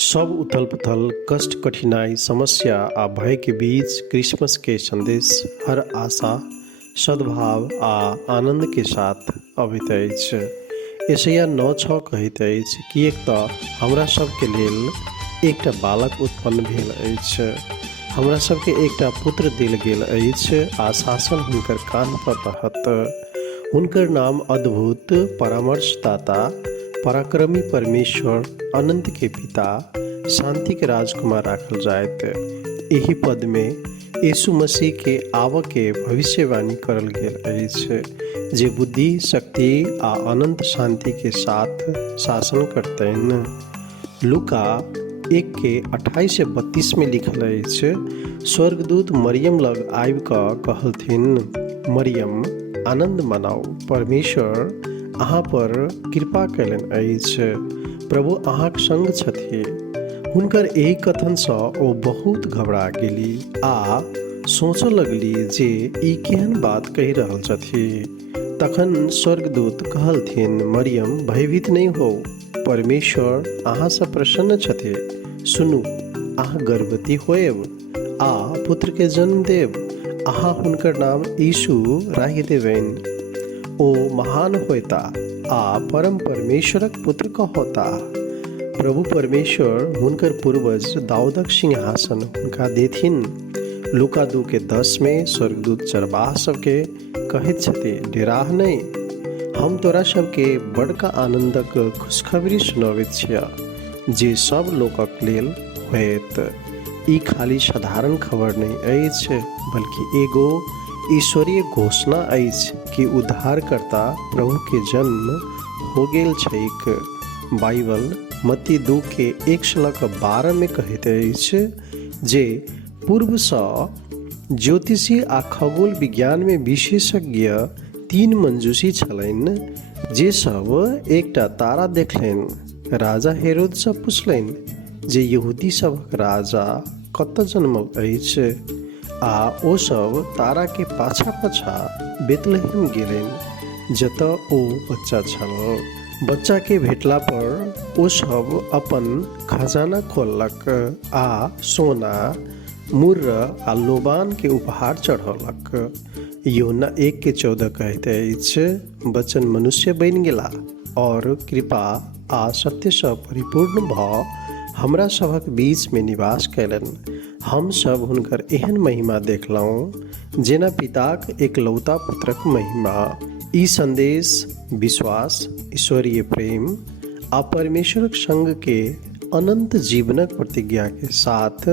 सब उथल पुथल, कष्ट कठिनाई, समस्या आ भय के बीच क्रिसमस के संदेश हर आशा, सद्भाव आ आनंद के साथ अबैत अछि। यशायाह 9:6 कहैत अछि, किएक तऽ हमरा सबके लेल एकटा बालक उत्पन्न भेल अछि, हमरा सबके एकटा पुत्र देल गेल अछि आ शासन हुनकर कान पर रहत। हुनकर नाम अद्भुत, परामर्शदाता, पराक्रमी परमेश्वर, अनंत के पिता, शांति के राजकुमार राखल जायत। एही पद में यीशु मसीह के आब के भविष्यवाणी करल गेल अछि, जे बुद्धि, शक्ति आ अनंत शांति के साथ शासन करतैन। लूका 1:28-32 में लिखल अछि, स्वर्गदूत मरियम लग आबि कऽ कहलथिन, मरियम आनंद मनाओ, परमेश्वर अहाँ पर कृपा कयलनि अछि, प्रभु अहाँक संग छथि। हुनकर एहि कथनसँ ओ बहुत घबरा गेली आ सोचऽ लगली जे ई केहन बात कहि रहल छथि। तखन स्वर्गदूत कहलथिन, मरियम भयभीत नहीं हो, परमेश्वर अहाँसँ प्रसन्न छथि। सुनू, अहाँ गर्भवती होएब आ पुत्र के जन्म देब, अहाँ हुनकर नाम यीशु राखि देबनि। ओ महान होता आ परम परमेश्वरक पुत्र कहता। प्रभु परमेश्वर हुनकर पूर्वज दाऊदक सिंहासन हुनका देथिन। लूका 2:10 में स्वर्गदूत चरवाह सबके कहैत छथि, डेराह नहीं, हम तोरा सबके बड़का आनंदक खुशखबरी सुनाबैत छियै, जे सब लोकक लेल होयत। ई खाली साधारण खबर नहीं अछि, बल्कि एगो ईश्वरीय घोषणा अछि कि उद्धारकर्ता प्रभु के जन्म हो गेल छैक। बाइबल मत्ती 2:1-12 में कहैत अछि जे पूर्वसँ ज्योतिषी आ खगोल विज्ञान में विशेषज्ञ 3 मंजूषी छलनि, जे सब एकटा तारा देखलनि। राजा हेरोदसँ पुछलनि जे यहूदी सभक राजा कतऽ जन्मल अछि, आ ओ सब तारा के पाछा पाछा बेतलहम गेलनि, जतऽ ओ बच्चा छल। बच्चा के भेटला पर ओ सब अपन खजाना खोललक आ सोना, मुर्र आ लोबान के उपहार चढ़ौलक। यूहन्ना 1:14 कहैत अछि, वचन मनुष्य बनि गेला और कृपा आ सत्यसँ परिपूर्ण भऽ हमरा सभक बीच में निवास कयलनि। हम सब हुनकर एहन महिमा देखलहुँ जेना पिताक एकलौता पुत्रक महिमा। ई संदेश विश्वास, ईश्वरीय प्रेम आ परमेश्वरक संग के अनंत जीवनक प्रतिज्ञा के साथ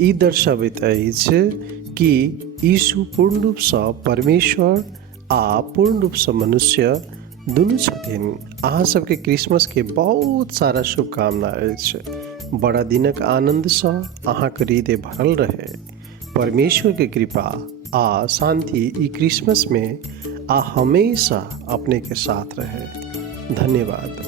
ई दर्शाबैत अछि कि यीशु पूर्ण रूपसँ परमेश्वर आ पूर्ण रूपसँ मनुष्य दुनू छथिन। अहाँ सबके क्रिसमस के बहुत सारा शुभकामना अछि। बड़ा दिनक आनंदसँ अहाँक हृदय भरल रहे। परमेश्वर के कृपा आ शांति ई क्रिसमस में आ हमेशा अपने के साथ रहे। धन्यवाद।